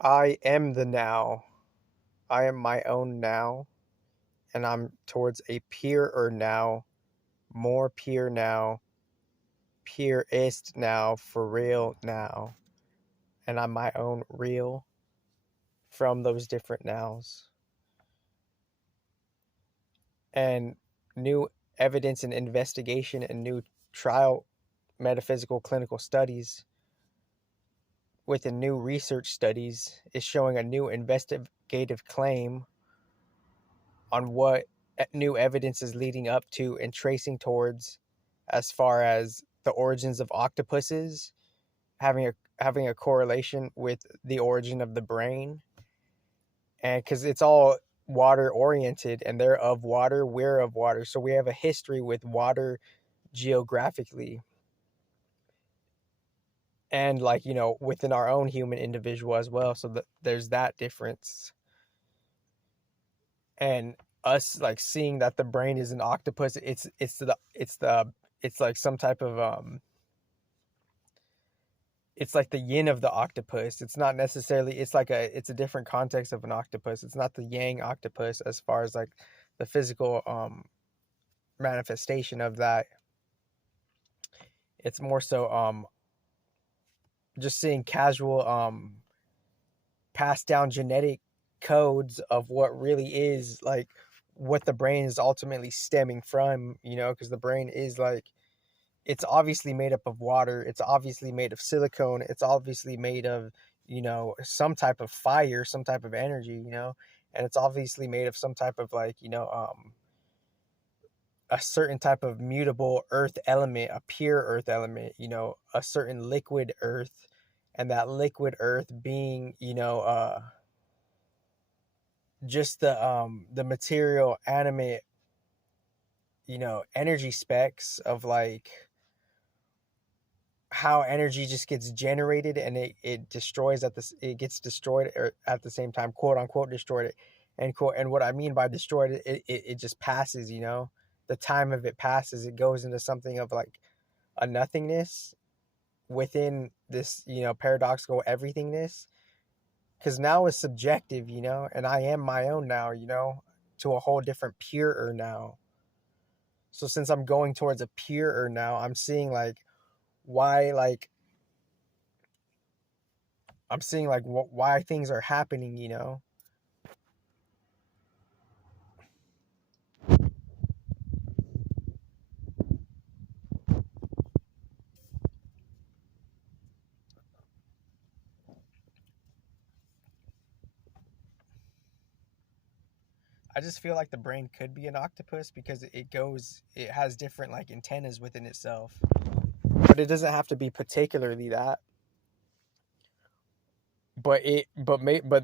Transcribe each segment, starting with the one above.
I am the now. I am my own now, and I'm towards a purer now, more pure now, purest now, for real now. And I'm my own real from those different nows. And new evidence and investigation and new trial metaphysical clinical studies with the new research studies is showing a new investigative claim on what new evidence is leading up to and tracing towards as far as the origins of octopuses having a correlation with the origin of the brain, and because it's all water oriented and they're of water, we're of water, so we have a history with water geographically, and like within our own human individual as well, so that there's that difference. And us like seeing that the brain is an octopus, it's like some type of it's like the yin of the octopus. It's not necessarily, it's a different context of an octopus. It's not the yang octopus as far as like the physical manifestation of that. It's more so just seeing casual passed down genetic codes of what really is like what the brain is ultimately stemming from, because the brain is like, it's obviously made up of water, it's obviously made of silicone, it's obviously made of some type of fire, some type of energy, and it's obviously made of some type of like a certain type of mutable earth element, a pure earth element, a certain liquid earth, and that liquid earth being just the material animate energy specs of like how energy just gets generated, and it destroys it gets destroyed at the same time, quote unquote destroyed it, and quote, and what I mean by destroyed it just passes, the time of it passes, it goes into something of like a nothingness within this paradoxical everythingness, because now is subjective, and I am my own now, to a whole different purer now. So since I'm going towards a purer now, I'm seeing like why like I'm seeing like why things are happening, I just feel like the brain could be an octopus because it has different like antennas within itself, but it doesn't have to be particularly that. But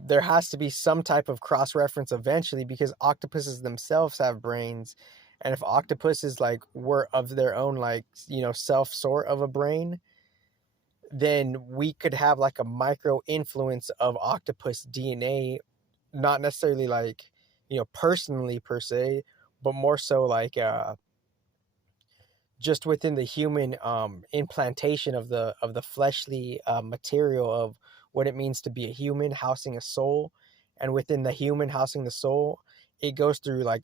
there has to be some type of cross reference eventually, because octopuses themselves have brains, and if octopuses like were of their own like self sort of a brain, then we could have like a micro influence of octopus DNA, not necessarily like personally per se, but more so like just within the human implantation of the fleshly material of what it means to be a human housing a soul, and within the human housing the soul, it goes through like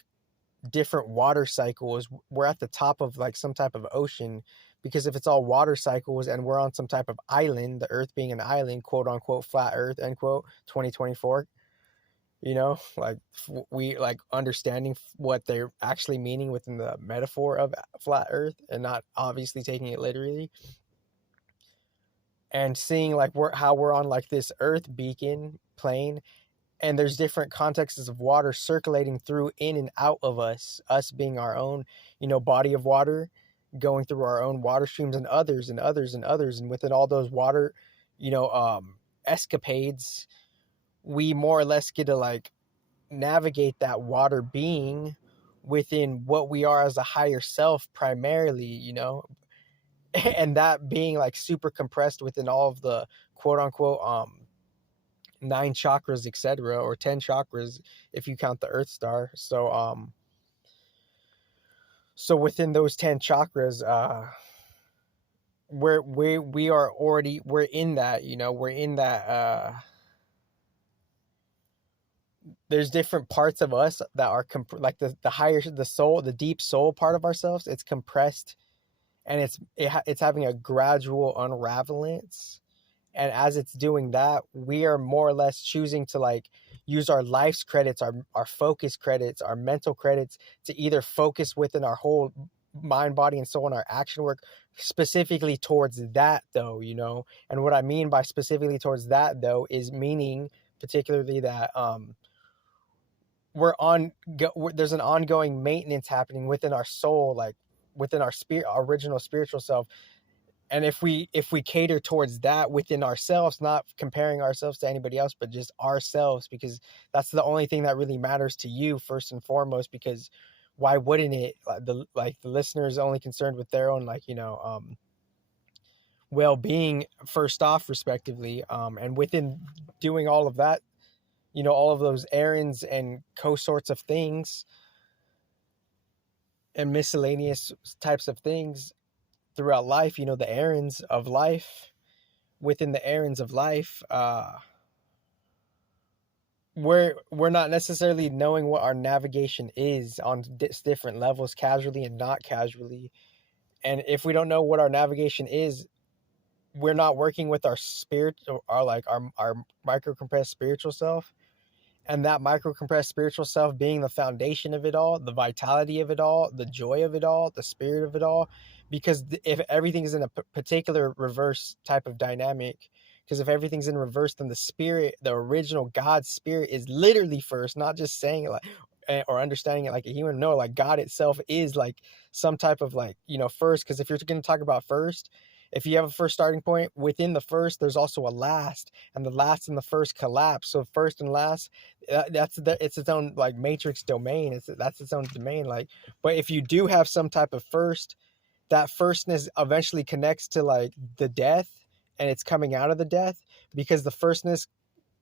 different water cycles. We're at the top of like some type of ocean, because if it's all water cycles and we're on some type of island, the earth being an island, quote unquote flat earth, end quote, 2024, like we like understanding what they're actually meaning within the metaphor of flat earth and not obviously taking it literally, and seeing like how we're on like this earth beacon plane, and there's different contexts of water circulating through in and out of us being our own body of water, going through our own water streams, and others and others and others, and within all those water escapades, we more or less get to like navigate that water being within what we are as a higher self primarily, and that being like super compressed within all of the quote unquote nine chakras, etc., or 10 chakras if you count the earth star. So within those 10 chakras, we are already, we're in that, we're in that there's different parts of us that are like the higher, the soul, the deep soul part of ourselves. It's compressed, and it's having a gradual unravelance. And as it's doing that, we are more or less choosing to like use our life's credits, our focus credits, our mental credits, to either focus within our whole mind, body, and soul, and our action work specifically towards that, though, and what I mean by specifically towards that, though, is meaning particularly that there's an ongoing maintenance happening within our soul, like within our spirit, our original spiritual self. And if we cater towards that within ourselves, not comparing ourselves to anybody else, but just ourselves, because that's the only thing that really matters to you first and foremost, because why wouldn't it? The listener is only concerned with their own, like, well-being first off, respectively, and within doing all of that, all of those errands and co-sorts of things and miscellaneous types of things throughout life, the errands of life. Within the errands of life, we're not necessarily knowing what our navigation is on different levels, casually and not casually. And if we don't know what our navigation is, we're not working with our spirit, or our micro compressed spiritual self. And that micro compressed spiritual self being the foundation of it all, the vitality of it all, the joy of it all, the spirit of it all. Because if everything's in a particular reverse type of dynamic, because if everything's in reverse, then the spirit, the original God spirit, is literally first, not just saying it like, or understanding it like a human. No, like God itself is like some type of like, first. Because if you're going to talk about first, if you have a first starting point, within the first, there's also a last, and the last and the first collapse. So first and last, it's its own like matrix domain. That's its own domain. Like, but if you do have some type of first, that firstness eventually connects to like the death, and it's coming out of the death, because the firstness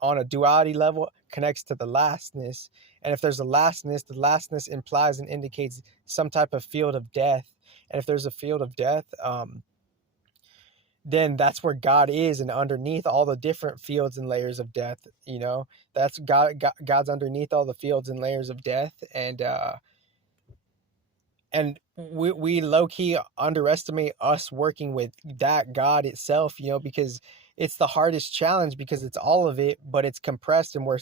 on a duality level connects to the lastness. And if there's a lastness, the lastness implies and indicates some type of field of death. And if there's a field of death, then that's where God is, and underneath all the different fields and layers of death, that's God's underneath all the fields and layers of death. And we low-key underestimate us working with that God itself, because it's the hardest challenge, because it's all of it, but it's compressed, and we're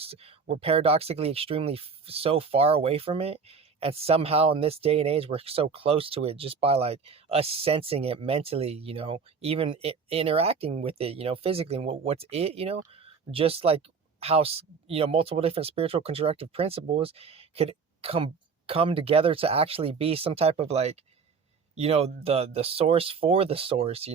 paradoxically extremely so far away from it. And somehow in this day and age, we're so close to it just by like us sensing it mentally, even interacting with it, physically. And what's it, just like how, multiple different spiritual constructive principles could come together to actually be some type of like, the source for the source.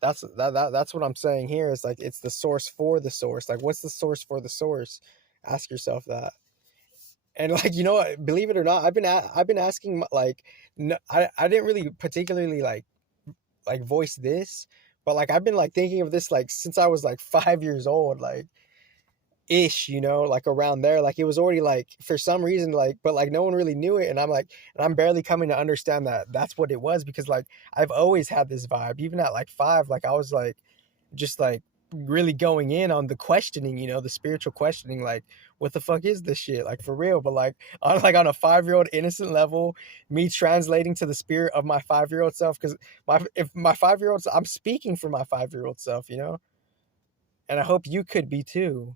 That's what I'm saying here, is like it's the source for the source. Like, what's the source for the source? Ask yourself that. And like, believe it or not, I've been asking, like, no, I didn't really particularly like voice this, but like I've been like thinking of this like since I was like 5 years old, like ish, like around there. Like it was already like, for some reason, like, but like no one really knew it. And I'm barely coming to understand that that's what it was, because like I've always had this vibe, even at like 5. Like I was like just like really going in on the questioning, the spiritual questioning, like what the fuck is this shit, like for real. But like on a 5-year-old innocent level, me translating to the spirit of my 5-year-old self, because if my 5-year-old, I'm speaking for my 5-year-old self, and I hope you could be too.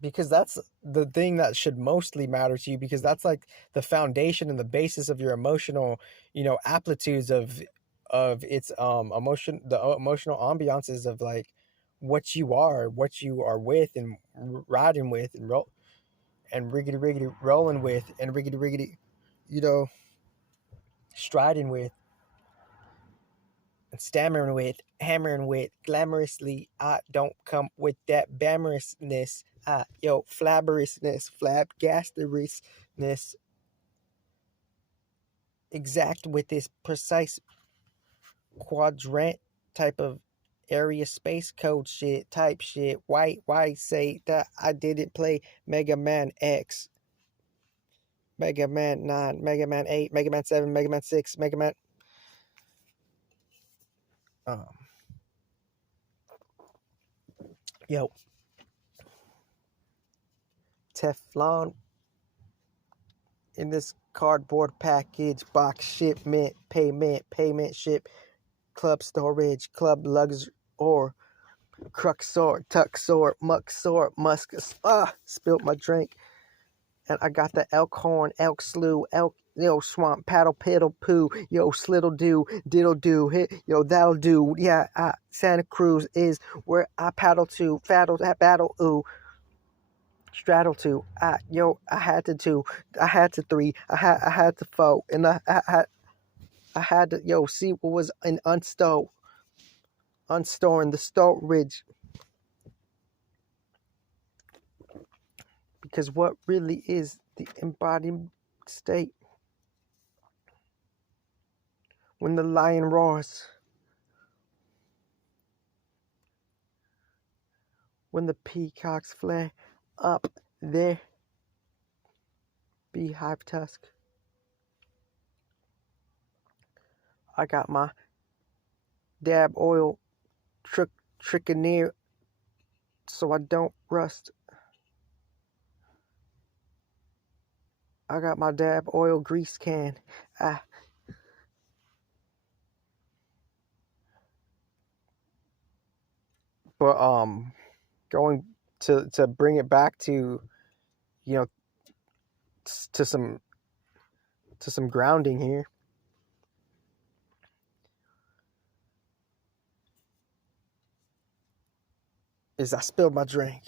Because that's the thing that should mostly matter to you, because that's like the foundation and the basis of your emotional, amplitudes of its emotion, the emotional ambiances of like what you are with, and riding with, and riggedy riggedy rolling with, and riggedy riggedy, you know striding with, and stammering with, hammering with, glamorously. I don't come with that bamorousness. Flabberousness, flabgasterousness, exact with this precise quadrant type of area space code shit, type shit. Why say that I didn't play Mega Man X, Mega Man 9, Mega Man 8, Mega Man 7, Mega Man 6, Mega Man. Um, Yo, Teflon in this cardboard package, box shipment, payment ship, club storage, club luxury, or cruxor, tuxor, muxor, muscus. Spilt my drink. And I got the elk horn, elk slew, elk, swamp, paddle, piddle, poo, slittle do, diddle do, hit, that'll do. Yeah, Santa Cruz is where I paddle to, faddle, that battle, ooh. Straddle to, I had to two, I had to three, I had to four, and I had to, see what was an unstoring the storage, because what really is the embodied state when the lion roars, when the peacocks flare up their beehive tusk. I got my dab oil trickineer so I don't rust. I got my dab oil grease can. But going to bring it back to, to some grounding here. Is I spilled my drink.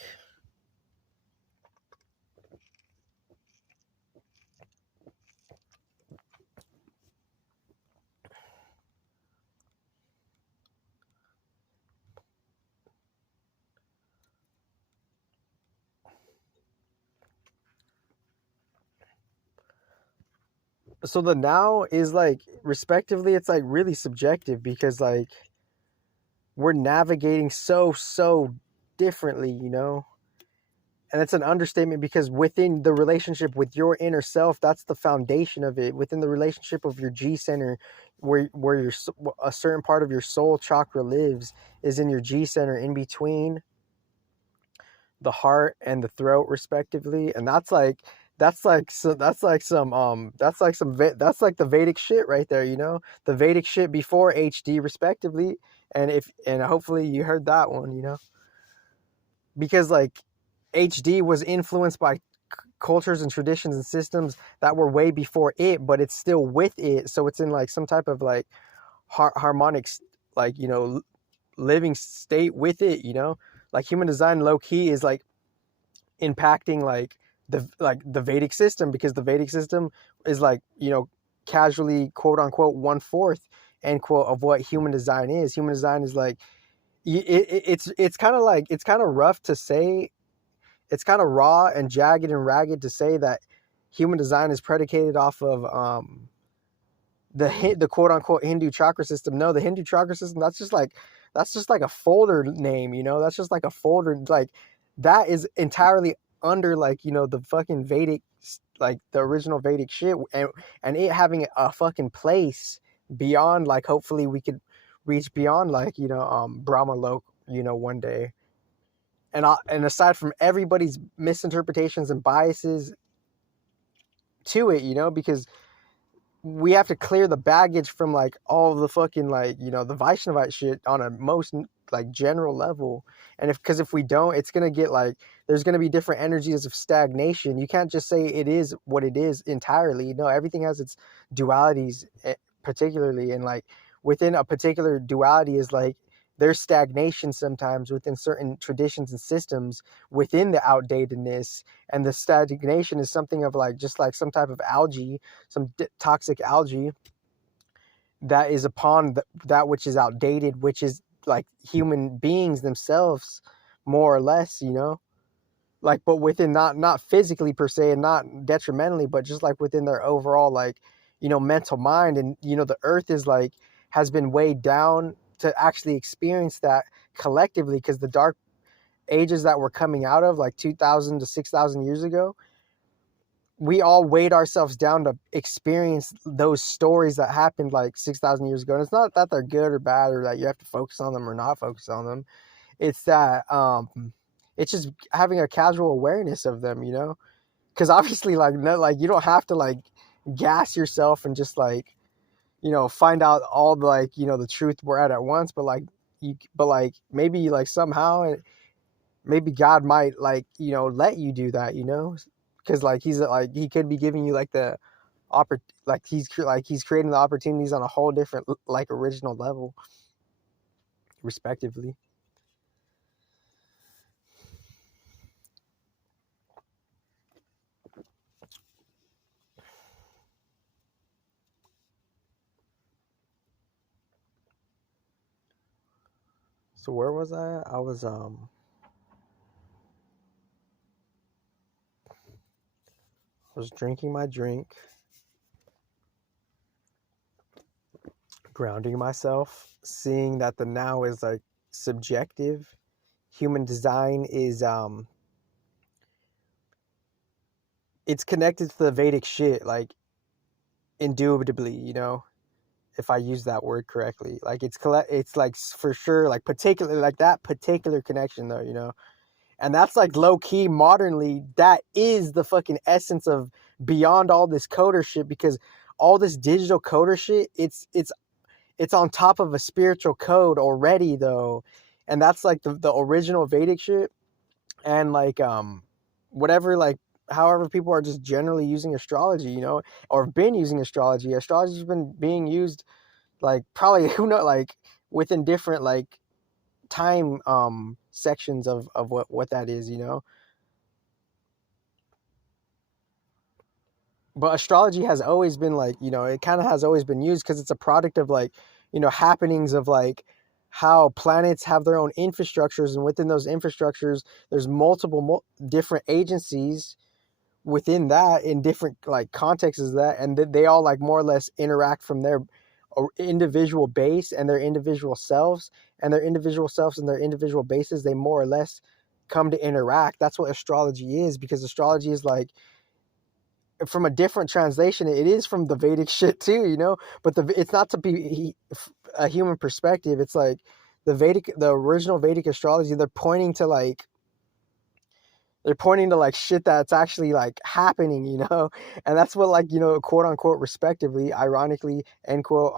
So the now is like, respectively, it's like really subjective, because like we're navigating so differently, and it's an understatement, because within the relationship with your inner self, that's the foundation of it. Within the relationship of your G center, where your a certain part of your soul chakra lives, is in your G center, in between the heart and the throat, respectively. And that's like the Vedic shit right there, the Vedic shit before HD, respectively. And hopefully you heard that one, because like HD was influenced by cultures and traditions and systems that were way before it, but it's still with it, so it's in like some type of like harmonic, like, living state with it, like human design low key is like impacting like the Vedic system, because the Vedic system is like, casually, quote unquote, 1/4 end quote of what human design is. Human design is like, it's kind of like, it's kind of rough to say, it's kind of raw and jagged and ragged to say that human design is predicated off of the quote unquote Hindu chakra system. No, the Hindu chakra system, that's just like a folder name, that's just like a folder, like that is entirely under like, the fucking Vedic, like the original Vedic shit, and it having a fucking place beyond, like, hopefully we could reach beyond, like, Brahma Lok, one day. And aside from everybody's misinterpretations and biases to it, because we have to clear the baggage from like all the fucking, like, the Vaishnavite shit on a most like general level. And because if we don't, it's gonna get like, there's gonna be different energies of stagnation. You can't just say it is what it is entirely. No, everything has its dualities, particularly, and like within a particular duality is like, there's stagnation sometimes within certain traditions and systems within the outdatedness. And the stagnation is something of like, just like some type of algae, some toxic algae that is upon that which is outdated, which is like human beings themselves, more or less, like, but within, not physically per se, and not detrimentally, but just like within their overall, like, mental mind. And the earth is like, has been weighed down to actually experience that collectively, because the dark ages that we're coming out of, like 2,000 to 6,000 years ago, we all weighed ourselves down to experience those stories that happened like 6,000 years ago. And it's not that they're good or bad, or that you have to focus on them or not focus on them. it's that it's just having a casual awareness of them, you know, because obviously like no, like you don't have to like gas yourself and just like, you know, find out all the like, you know, the truth we're at once, but like but like maybe like somehow maybe God might like, you know, let you do that, you know, because like he's like he could be giving you like the like he's creating the opportunities on a whole different like original level, respectively. So where was I? I was drinking my drink, grounding myself, seeing that the now is like subjective. Human design is it's connected to the Vedic shit, like indubitably, you know, if I use that word correctly. Like it's like for sure, like particularly like that particular connection though, you know. And that's like low key modernly, that is the fucking essence of beyond all this coder shit, because all this digital coder shit, it's on top of a spiritual code already though. And that's like the original Vedic shit. And like whatever, like however people are just generally using astrology, you know, or been using astrology. Astrology's been being used like probably who know like within different like time sections of what that is, you know. But astrology has always been like, you know, it kind of has always been used because it's a product of like, you know, happenings of like how planets have their own infrastructures, and within those infrastructures there's multiple different agencies within that in different like contexts of that, and they all like more or less interact from their individual base and their individual selves, and their individual selves and their individual bases, they more or less come to interact. That's what astrology is, because astrology is like from a different translation. It is from the Vedic shit too, you know, but it's not to be a human perspective. It's like the original Vedic astrology, they're pointing to like shit that's actually like happening, you know. And that's what, like, you know, quote unquote respectively, ironically, end quote,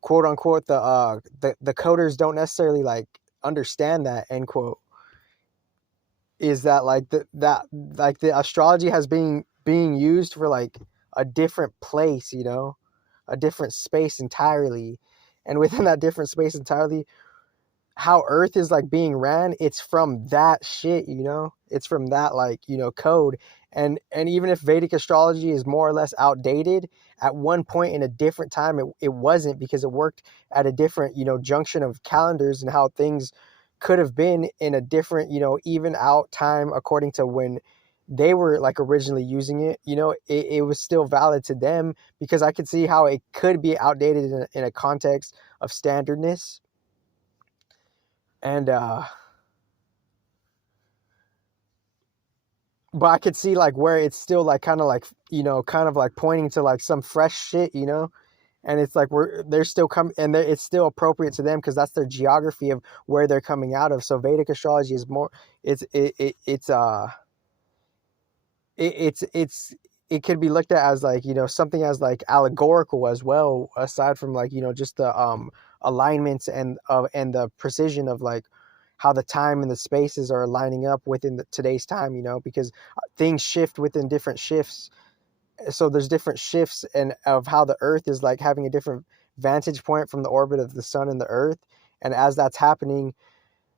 quote unquote, the coders don't necessarily like understand that, end quote, is that like that like the astrology has being used for like a different place, you know, a different space entirely. And within that different space entirely, how Earth is like being ran, it's from that shit, you know, it's from that like, you know, code. And even if Vedic astrology is more or less outdated, at one point in a different time it wasn't, because it worked at a different, you know, junction of calendars and how things could have been in a different, you know, even out time according to when they were like originally using it, you know. It was still valid to them, because I could see how it could be outdated in a context of standardness. And but I could see like where it's still like kind of like, you know, kind of like pointing to like some fresh shit, you know. And it's like they're still coming, and it's still appropriate to them because that's their geography of where they're coming out of. So Vedic astrology is more, it's it could be looked at as like, you know, something as like allegorical as well, aside from like, you know, just the alignments and the precision of like how the time and the spaces are lining up within today's time, you know, because things shift within different shifts. So there's different shifts and of how the earth is like having a different vantage point from the orbit of the sun and the earth. And as that's happening,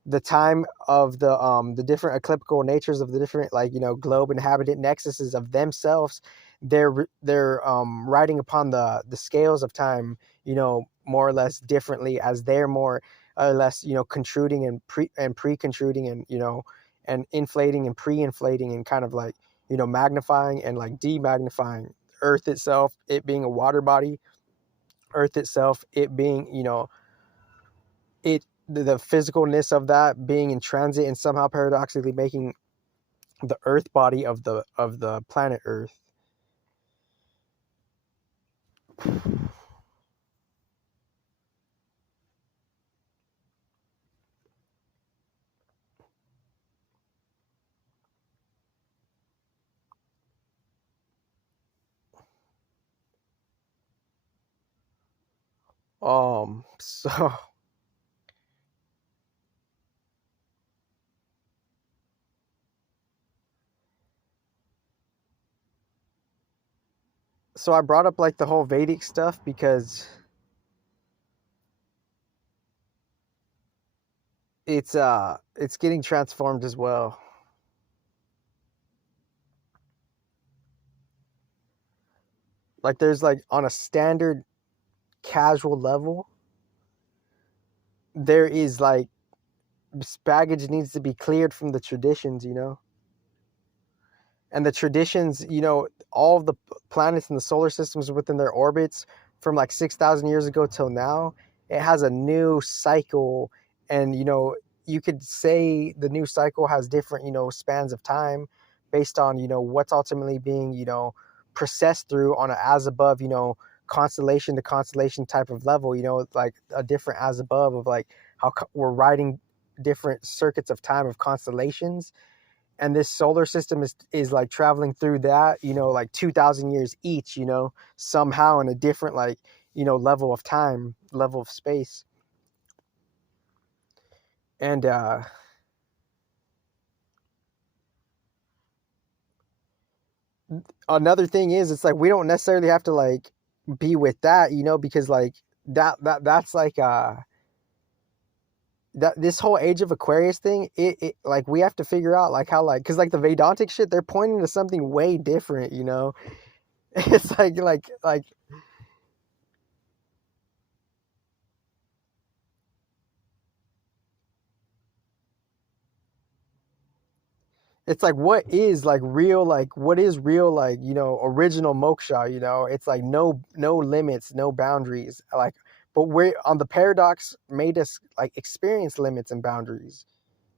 the time of the different ecliptical natures of the different, like, you know, globe inhabitant nexuses of themselves, they're riding upon the scales of time, you know, more or less differently, as they're more or less, you know, contruding and pre-contruding, and, you know, and inflating and pre-inflating, and kind of like, you know, magnifying and like demagnifying earth itself, it being a water body, earth itself, it being, you know, the physicalness of that being in transit, and somehow paradoxically making the earth body of the planet earth. So I brought up like the whole Vedic stuff because it's getting transformed as well. Like there's like on a standard casual level, there is like baggage needs to be cleared from the traditions, you know? And the traditions, you know, all of the planets in the solar systems within their orbits from like 6,000 years ago till now, it has a new cycle. And, you know, you could say the new cycle has different, you know, spans of time based on, you know, what's ultimately being, you know, processed through on an as above, you know, constellation to constellation type of level, you know, like a different as above of like how we're riding different circuits of time of constellations, and this solar system is like traveling through that, you know, like 2,000 years each, you know, somehow in a different like, you know, level of time, level of space. And another thing is it's like we don't necessarily have to like be with that, you know, because like that's like that this whole age of Aquarius thing, it like we have to figure out like how like because like the Vedantic shit, they're pointing to something way different, you know. It's like it's like what is real, like, you know, original moksha, you know. It's like no limits, no boundaries, like, but we're on the paradox made us like experience limits and boundaries,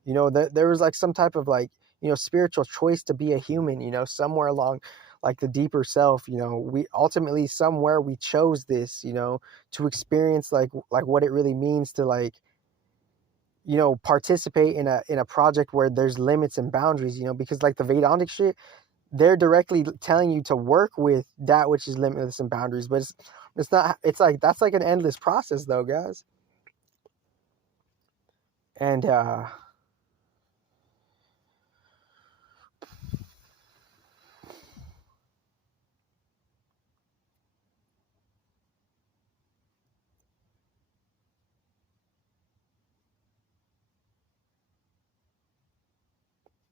you know. There was like some type of like, you know, spiritual choice to be a human, you know, somewhere along like the deeper self, you know. We ultimately somewhere we chose this, you know, to experience like what it really means to like, you know, participate in a project where there's limits and boundaries, you know, because like the Vedantic shit, they're directly telling you to work with that which is limitless and boundaries, but it's not, it's like that's like an endless process though, guys. And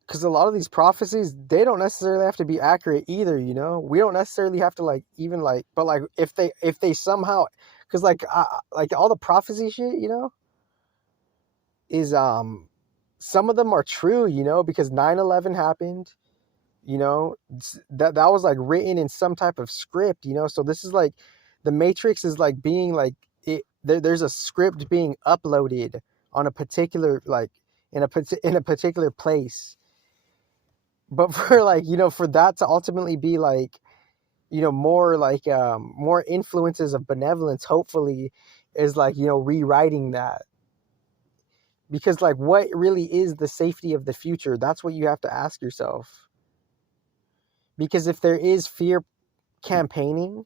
because a lot of these prophecies, they don't necessarily have to be accurate either, you know. We don't necessarily have to like even like, but like if they somehow, because like all the prophecy shit, you know, is some of them are true, you know, because 9/11 happened, you know. That was like written in some type of script, you know. So this is like the Matrix is like being like there's a script being uploaded on a particular like in a particular place, but for like, you know, for that to ultimately be like, you know, more like more influences of benevolence hopefully is like, you know, rewriting that. Because like what really is the safety of the future, that's what you have to ask yourself. Because if there is fear campaigning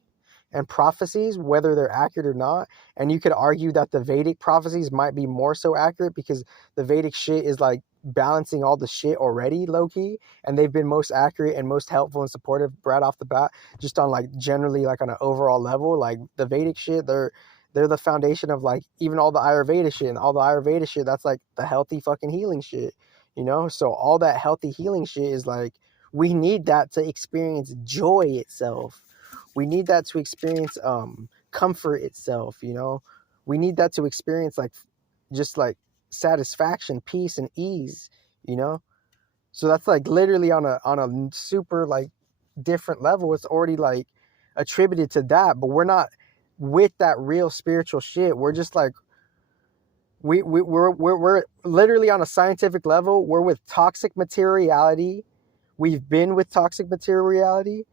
and prophecies, whether they're accurate or not, and you could argue that the Vedic prophecies might be more so accurate because the Vedic shit is like balancing all the shit already low key, and they've been most accurate and most helpful and supportive right off the bat, just on like generally like on an overall level. Like the Vedic shit, they're the foundation of like even all the Ayurveda shit, and all the Ayurveda shit, that's like the healthy fucking healing shit, you know. So all that healthy healing shit is like, we need that to experience joy itself. We need that to experience comfort itself, you know. We need that to experience like just like satisfaction, peace, and ease, you know. So that's like literally on a super like different level. It's already like attributed to that, but we're not with that real spiritual shit. We're just like we're literally on a scientific level. We're with toxic materiality. We've been with toxic materiality,